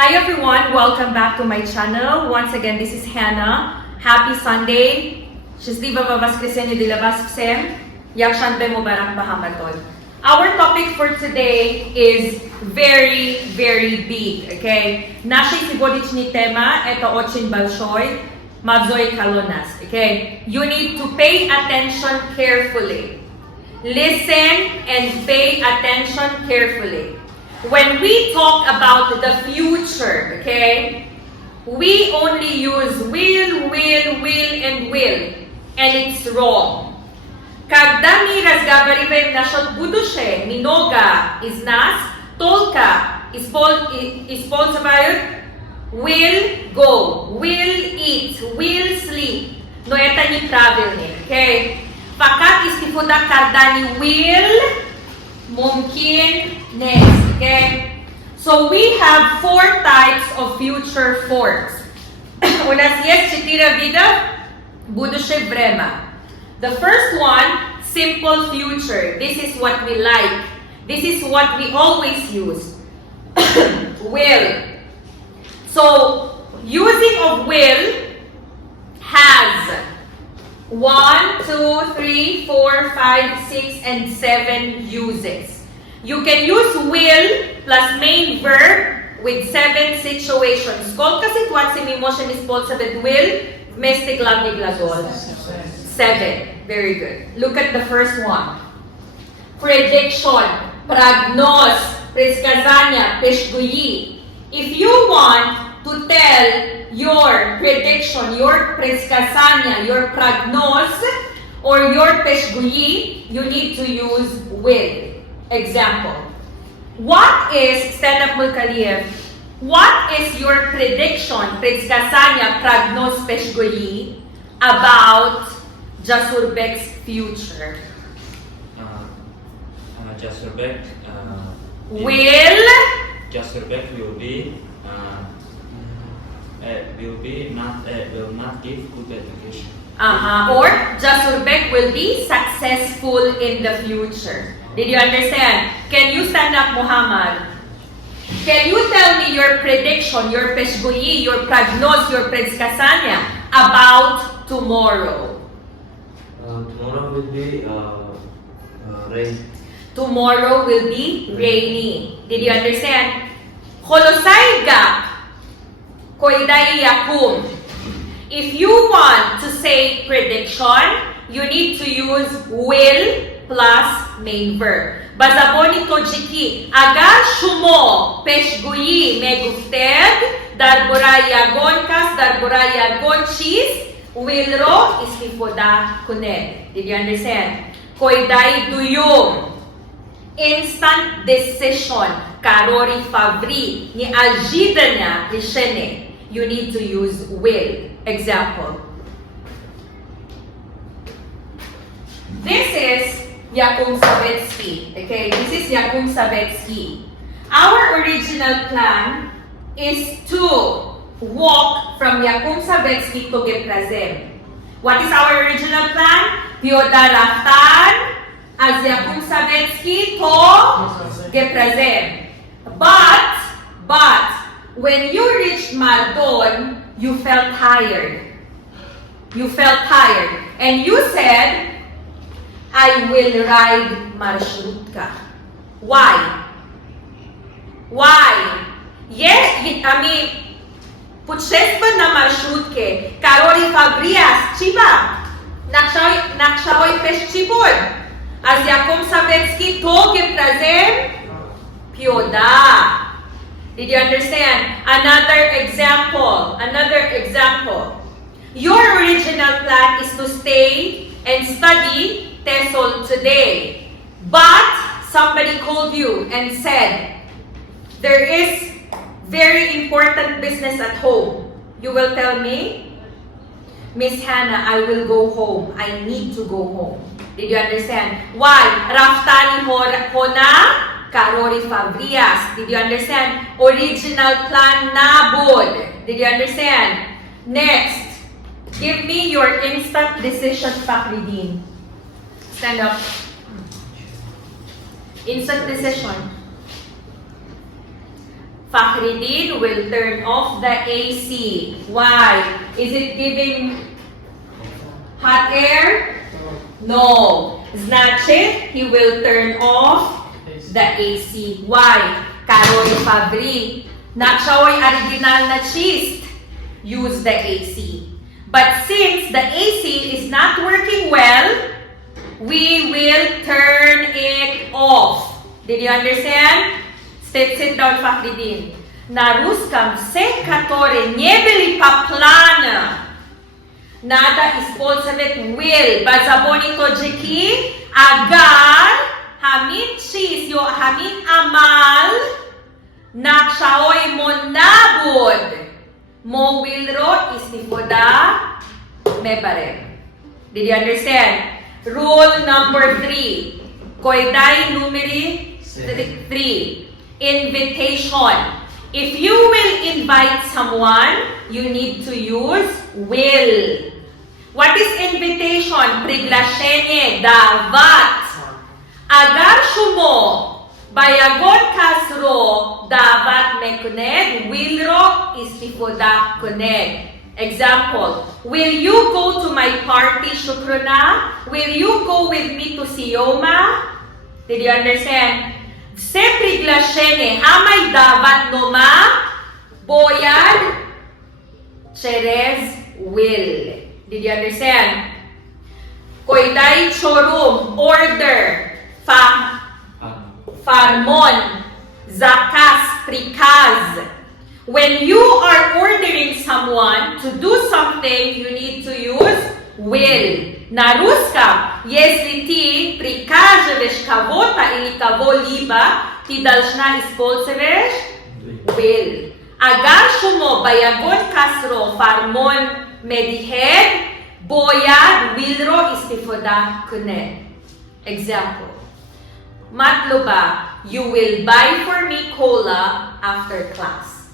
Hi everyone, welcome back to my channel. Once again, this is Hannah. Happy Sunday. Счастливого воскресенья для вас всем. Dushanbe Mubarak Bahamaton. Our topic for today is very big, okay? Нашей сегодняшней тема это очень большой, мавзой колонас, okay? You need to pay attention carefully. Listen and pay attention carefully. When we talk about the future, okay, we only use will, and will, and it's wrong. Когда мы разговариваем насчет будущего, много из нас только используют will go, will eat, will sleep. Но это неправильно, okay? Fakat istifadah когда не will, mungkin next, okay? So we have 4 types of future forms. У нас есть 4 вида будущее время. The first one, simple future. This is what we like. This is what we always use. Will. So, using of will has 1, 2, 3, 4, 5, 6, and 7 uses. You can use will plus main verb with 7 situations. Сколько ситуаций мы можем использовать will вместе главный глагол? 7. Very good. Look at the first one. Prediction, прогноз, предсказание, предсказуи. If you want to tell your prediction, your предсказание, your прогноз, or your предсказуи, you need to use will. Example. What is, stand up Mulkaliev, what is your prediction, предсказание, прогноз, предсказуи about Jasurbek's future? Jasurbek will not give good education. Or Jasurbek will be successful in the future. Did you understand? Can you stand up, Muhammad? Can you tell me your prediction, your pesgui, your prognosis, your predskasanya about tomorrow? Tomorrow will be rain. Tomorrow will be rainy. Did you understand? Holosai gap, koidai yakum. If you want to say prediction, you need to use will plus main verb. Bazaboni tojiki, agar shumo peshgui megufted, darburaya gonkas, darburaya gonchis, wilro istifoda kunen. Did you understand? Koidai duyum. Instant decision. Karori favri. Ni aljidanya lishene. You need to use will. Example. This is Yakub Savetsky. Okay, this is Yakub Savetsky. Our original plan is to walk from Yakub Savetsky to Geplazem. What is our original plan? Pioda Raftan as Yakub Savetsky to Geplazem. But when you reached Mardon, you felt tired. You felt tired. And you said, I will ride marshrutka. Why? Путешествие на маршрутке. Карори Фабриас, Чиба. Накшавой пешчибон. Аз Яком Саветски тоге празем. Пиода. Did you understand? Another example. Your original plan is to stay and study TENSES today. But somebody called you and said, there is very important business at home. You will tell me, Miss Hannah, I will go home. I need to go home. Did you understand? Why? Raftani Hona, Karori Fabrias. Did you understand? Original plan nabod. Did you understand? Next. Give me your instant decision, Faridun. Stand up. Instant decision. Faridun will turn off the AC. Why? Is it giving hot air? No. Значит, he will turn off the AC. Why? Karoy Fabri. Naksaoy original na cheese. Use the AC. But since the AC is not working well, we will turn it off. Did you understand? Sit down, Faridun. На русском все, которые не были по плану, надо использовать will. Замони тоджики, агар, хамин чиз, ё хамин амал, накшаой монабуд, мо will ро истифода мебарем. Did you understand? Rule number 3. Koiday numeri 3. Invitation. If you will invite someone, you need to use will. What is invitation? Приглашение, дават. Agar shumo bayagon kasro дават mekned, will ro istifoda koned. Example, will you go to my party, Shukruna? Will you go with me to Sioma? Did you understand? Все приглашение, амай дават нома, бояд, через will. Did you understand? Koiday chorum, order, farmon, zakas, prikaz. When you are ordering someone to do something, you need to use will. На русском, если ты приказываешь кого-то или кого-либо, ты должна использовать will. Agar shumo bayagon kasro farmon medihed, boyad willro istifoda kune. Example. Matluba, you will buy for me cola after class.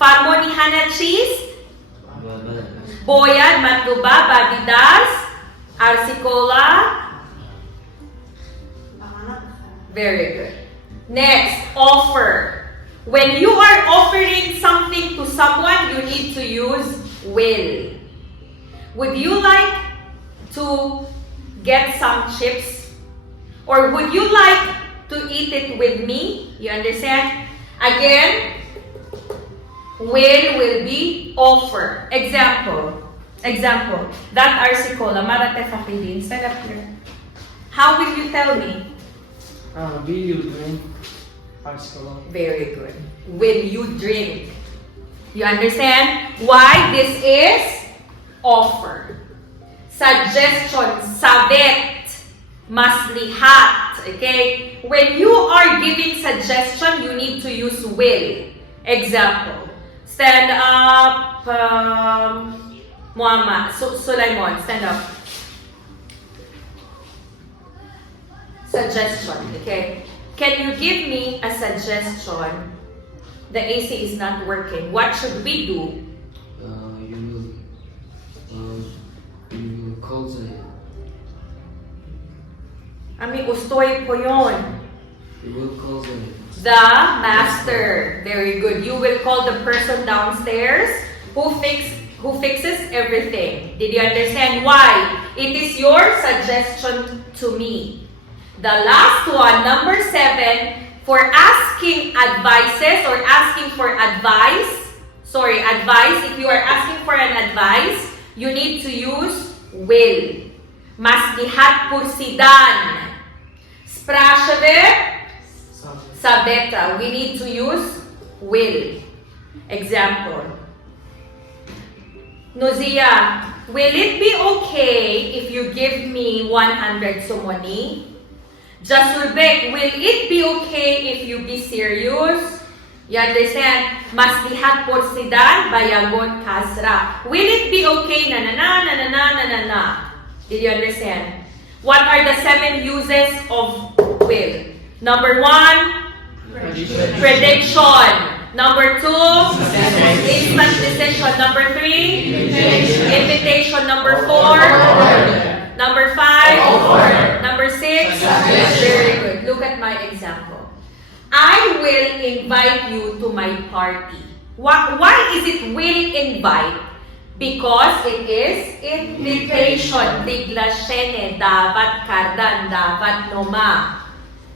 Farmoni Ҳанна cheese? Boyad matluba babidas? Arsikola? Very good. Next, offer. When you are offering something to someone, you need to use will. Would you like to get some chips? Or would you like to eat it with me? You understand? Again, will be offer. Example, that arsikola, marate Faridun, stand up here. How will you tell me? Will you drink arsikola? Very good. Will you drink? You understand? Why this is offer. Suggestion, savet, maslihat. Okay? When you are giving suggestion, you need to use will. Example, stand up, Muhammad, Sulaiman, stand up. Suggestion, okay? Can you give me a suggestion? The AC is not working. What should we do? You will call the... Ami ustoy po yun. You will call The master. Very good. You will call the person downstairs who fixes everything. Did you understand why? It is your suggestion to me. The last one, number 7, for asking advices or asking for advice. Advice. If you are asking for an advice, you need to use will. Maslihat pursidan. Spрашивает Sabeta, we need to use will. Example. Nozia, will it be okay if you give me 100 sumoni? Jasurbek, will it be okay if you be serious? You understand? Maslihat porsidan bayagon kasra. Will it be okay? Na na na na na na na na na. Did you understand? What are the 7 uses of will? Number 1, prediction. Number 2, instant decision. Number 3, invitation. Number 4, number 5, number 6. Very good. Look at my example. I will invite you to my party. Why is it will invite? Because it is invitation. Priglašene, davat kardan, davat noma.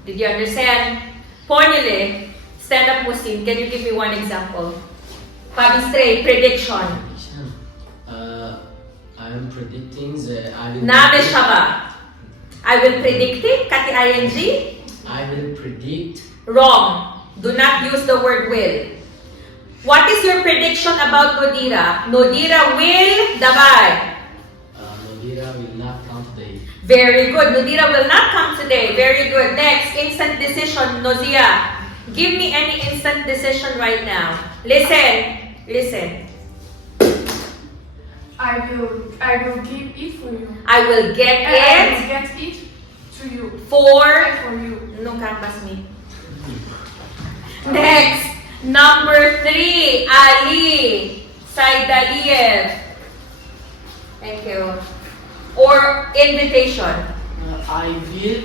Did you understand? Ponile, stand-up Muslim, can you give me one example? Pabistray, prediction. I am predicting that I will. Nabe shaba. I will predict it. Kati ing. I will predict. Wrong. Do not use the word will. What is your prediction about Nodira? Nodira will dabay. Nodira will not come today. Very good. Nodira will not come today. Very good. Next, instant decision. Nozia. Give me any instant decision right now. Listen. Listen. I will give it for you. I will get I will it get it to you. for you. no can't pass me. Next, number 3, Ali Saidaliev. Thank you. Or invitation. I will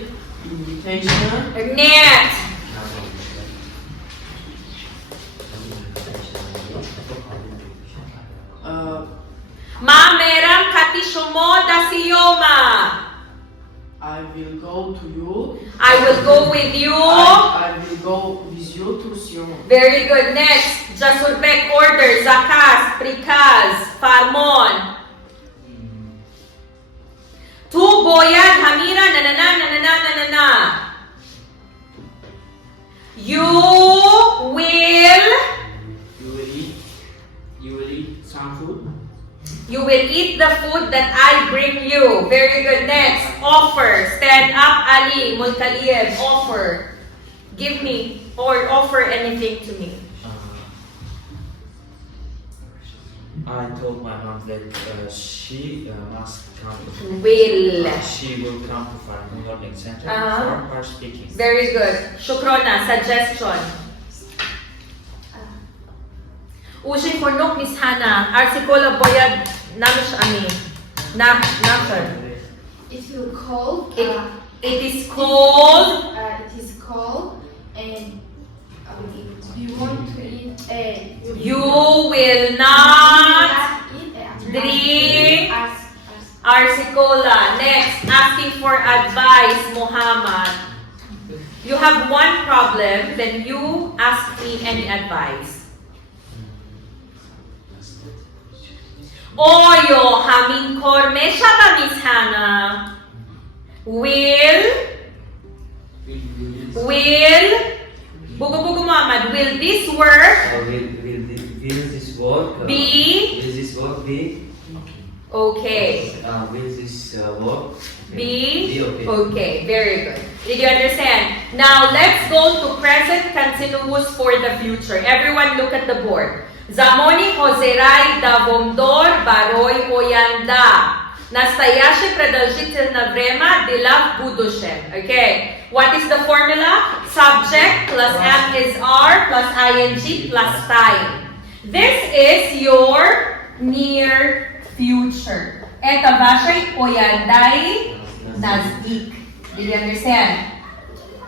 invitation. Net. Ma meram katishomo da siyoma. I will go to you. I will go with you. I will go with you to Sion. Very good. Next, Jasurbek order, Zakas, Prikaz, Farmon. Tu boyad hamira nanana nanana nanana. You will You will eat some food. You will eat the food that I bring you. Very good. Next, offer. Stand up, Ali Mulkaliev. Offer. Give me or offer anything to me. I told my mom that she must come to Will. She will come to Faridun Learning Center Uh-huh. for her speaking. Very good. Shukrona, suggestion. Ushin Kornok, Miss Hannah. Arsikola Boyad Namish Ami. Namshan. It will call. It is called. It is called. And you want to eat. You will not drink Arsikola. Next, asking for advice, Muhammad. You have one problem, then you ask me any advice. Oyo hamin korme shaba Miss Hannah. Will Bugo Muhammad, will this work Will this work be be okay? will this work Be okay? okay. Very good. Did you understand? Now let's go to present continuous for the future. Everyone look at the board. Zamoni hozerai davomdor baroy oyanda. Настоящее продолжительное время дела в будущем. Okay. What is the formula? Subject plus am is are plus ing plus time. This is your near future. Это вашей ояндай назди. Did you understand?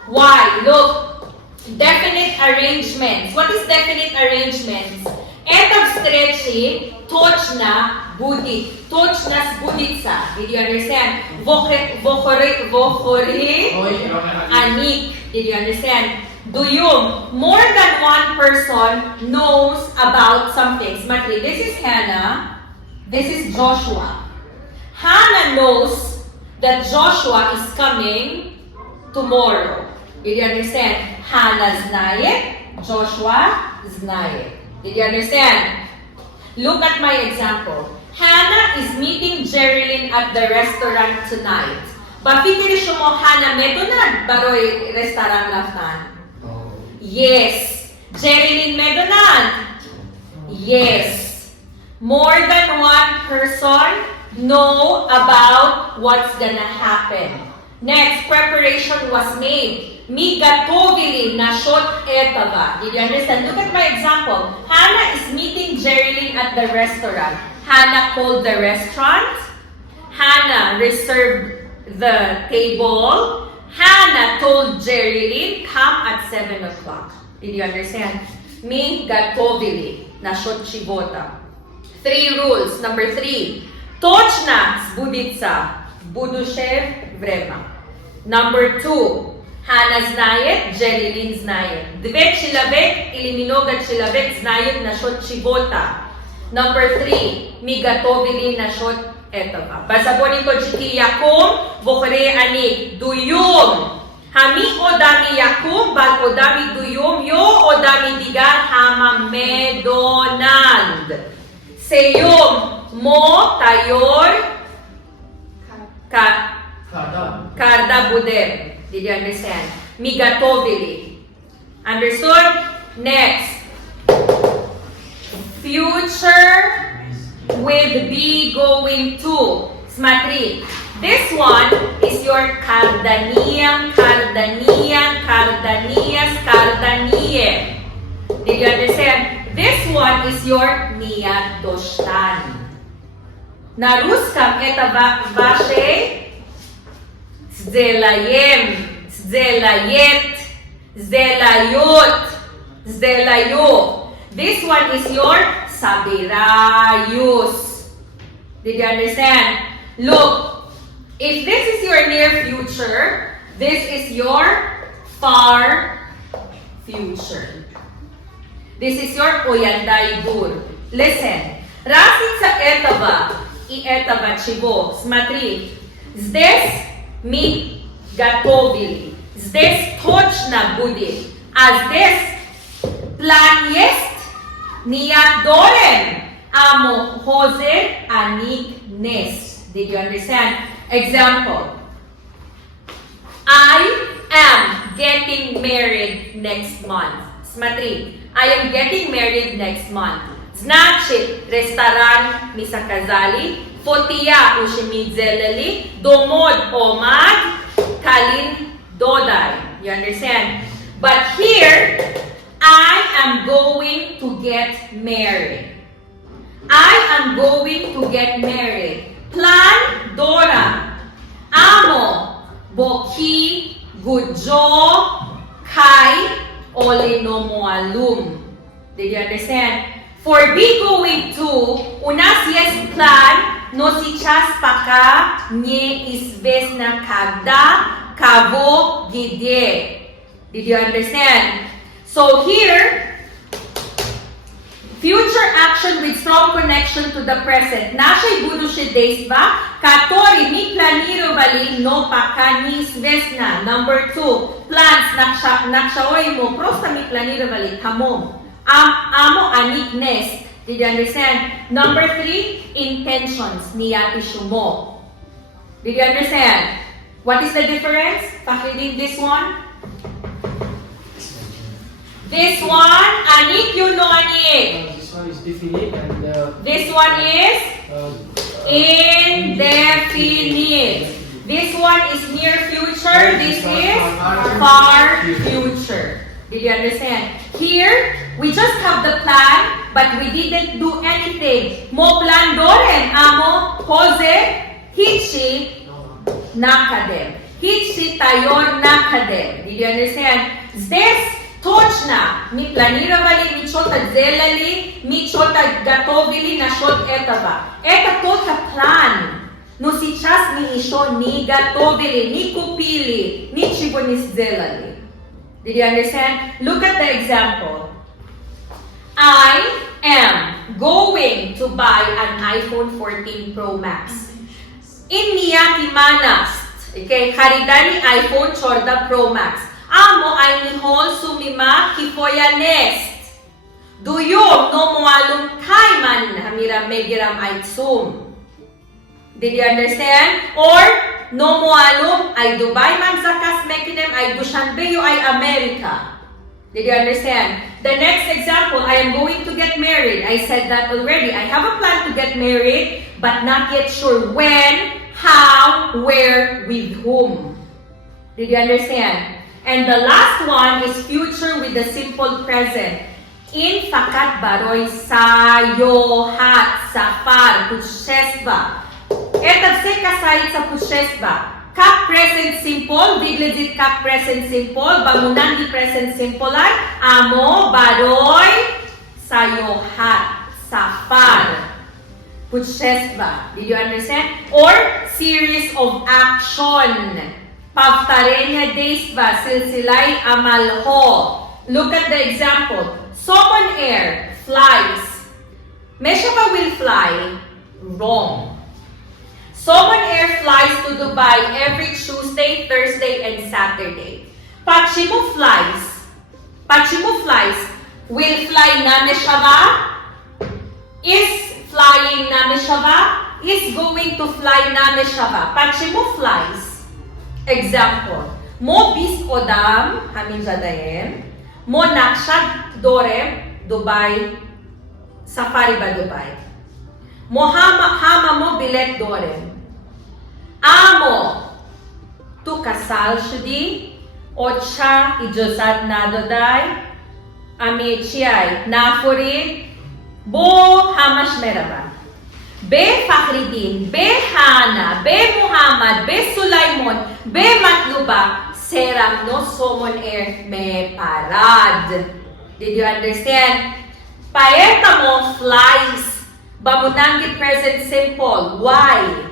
Why? Look. Definite arrangements. What is definite arrangements? Это встречи точно будет. Точно сбудется. Did you understand? Вохори аник. Did you understand? Do you? More than one person knows about something. Smartly. This is Hannah. This is Joshua. Hannah knows that Joshua is coming tomorrow. Did you understand? Hannah знает, Joshua знает. Did you understand? Look at my example. Hannah is meeting Jerilyn at the restaurant tonight. Bafikiri mo Hannah medunad baroy restaurant laftan. Yes. Jerilyn medunad. Yes. More than one person know about what's gonna happen. Next, preparation was made. Mi gatovili nashot etava. Did you understand? Look at my example. Hannah is meeting Jerilyn at the restaurant. Hannah called the restaurant. Hannah reserved the table. Hannah told Jerilyn, come at 7 o'clock. Did you understand? Mi gatovili, nashot chivota. 3 rules. Number 3. Точно сбудется. Будущие, время. Number 2. Hannah знает, Jerilyn знает. 2 человек или много человек знают насчет чего-то. Number 3. Mi gatovili насчет этого. Basaboni ko chiki yakum, bukre anik. Duyum. Hami odami yakum, bal odami duyum, yo odami digan hamame donald. Seyum, mo tayor, karda budem. Did you understand? Mi gatovili. Understood? Next. Future with be going to. Смотри, this one is your kardanian, kardanie. Did you understand? This one is your niadostan. На русском это ваше сделаем, сделает, сделаю. This one is your sabirayus. Did you understand? Look, if this is your near future, this is your far future. This is your оянда игур. Listen. Разница этого и этого чего? Смотри. Здесь мы готовили. Здесь точно будет. А здесь план есть. Niadorem amo Jose anik nes. Did you understand? Example. I am getting married next month. Смотри, I am getting married next month. Значит, ресторан ми заказали, фотия уже ми сделали, домой омад, калин додай. You understand? But here, I am going to get married. I am going to get married. Plan Dora. Amo boki gujo kai olinomoalum. Did you understand? For be going to, unas yes plan, но сейчас пока неизвестно когда, кого, где. Did you understand? So here, future action with strong connection to the present. Наши будущие действия, которые мы планировали, но пока неизвестно. Number 2, plans, накшаоимо, просто мы планировали, хамом. Amo anik nest. Did you understand? Number 3, intentions, niyati shumo. Did you understand? What is the difference? Faridun, this one? This one, anik, you know anik. This one is definite and This one is indefinite. This one is near future. This is far future. Did you understand? Here, we just have the plan, but we didn't do anything. Mo plan dorem, amo, Jose, hichi, nakadem. Hichi tayor nakadem. Did you understand? This точно мы планировали, мы что-то сделали, мы что-то готовили насчет этого. Это только план. Но сейчас мы еще не готовили, не купили, ничего не сделали. Did you understand? Look at the example. I am going to buy an iPhone 14 Pro Max. In niyati manast. Okay, haridani iPhone 14 Pro Max. Amo ay nihol sumima kifoya nest. Duyom no moalum kaiman hamira megiram ay sum. Did you understand? Or no moalum ay Dubai man zakas mekinem ay Dushanbe yo ay America. Did you understand? The next example, I am going to get married. I said that already. I have a plan to get married, but not yet sure when, how, where, with whom. Did you understand? And the last one is future with the simple present. In fakat baroy sayohat safar путешества. Это все касается путешества. kak present simple, vyglądit kak present simple, bangunan di present simple ay amo, baroy, sayohat, safar. Putchestva. Did you understand? Or series of action. Pavtarenya действия, silsilay amalho. Look at the example. Someone air flies. Meshava will fly. Wrong. Someone air flies to Dubai every Tuesday, Thursday, and Saturday. Pachimu flies. Pachimu flies. Will fly na Meshava? Is flying na Meshava? Is going to fly na Meshava? Pachimu flies. Example. Mo bis odam, hamin jadayem. Mo nakshad dorem, Dubai, safari ba Dubai. Mo hama mo bilet dorem. Amo, tu kasal shudi, ocha ijozat nadoday, ame chiay nafuri, bo hamash meraba. Be Faridun, be Hana, be Muhammad, be Sulaimon, be Matluba, Seram no somon air me parad. Did you understand? Paeta mo flies. Bamunangi present simple. Why?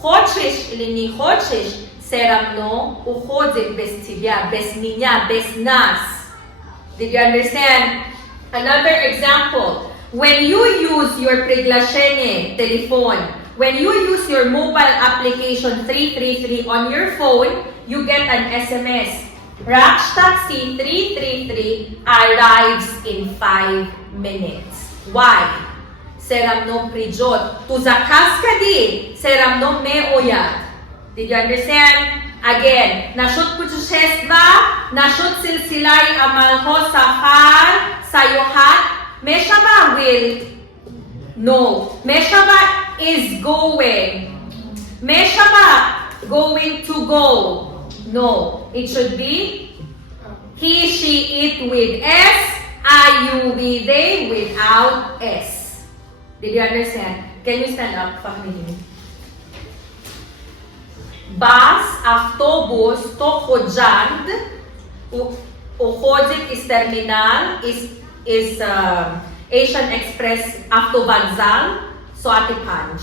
Хочешь или не хочешь, Seram no uходит без тебя, без меня, без нас. Did you understand? Another example. When you use your priglashene telephone, when you use your mobile application 333 on your phone, you get an SMS. Raksh Taxi 333 arrives in 5 minutes. Why? Seram no prijot. Tu zakas ka di, seram no me oyat. Did you understand? Again, nashut puchushesva, nashut silsilay amalho safar, sayohat, Meshava will. No. Meshava is going. Meshava going to go. No. It should be he, she, it with S, I, you, we, they without S. Did you understand? Can you stand up, Faridun? Bus, autobus, to hodjand, uhodjit is terminal, is Asian Express Avtovokzal, so ati punch.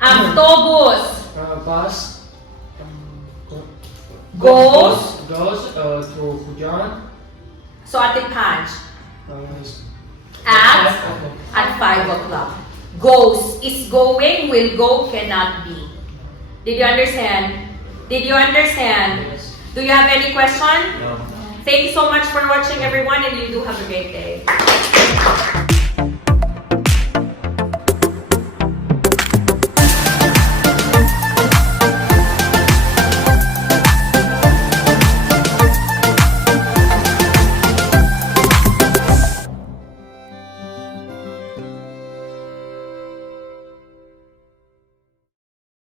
Autobus Bus goes, to Fujian so ati punch. at At 5 o'clock. Goes is going, will go, cannot be. Did you understand? Did you understand? Yes. Do you have any question? No. Thank you so much for watching, everyone, and you do have a great day.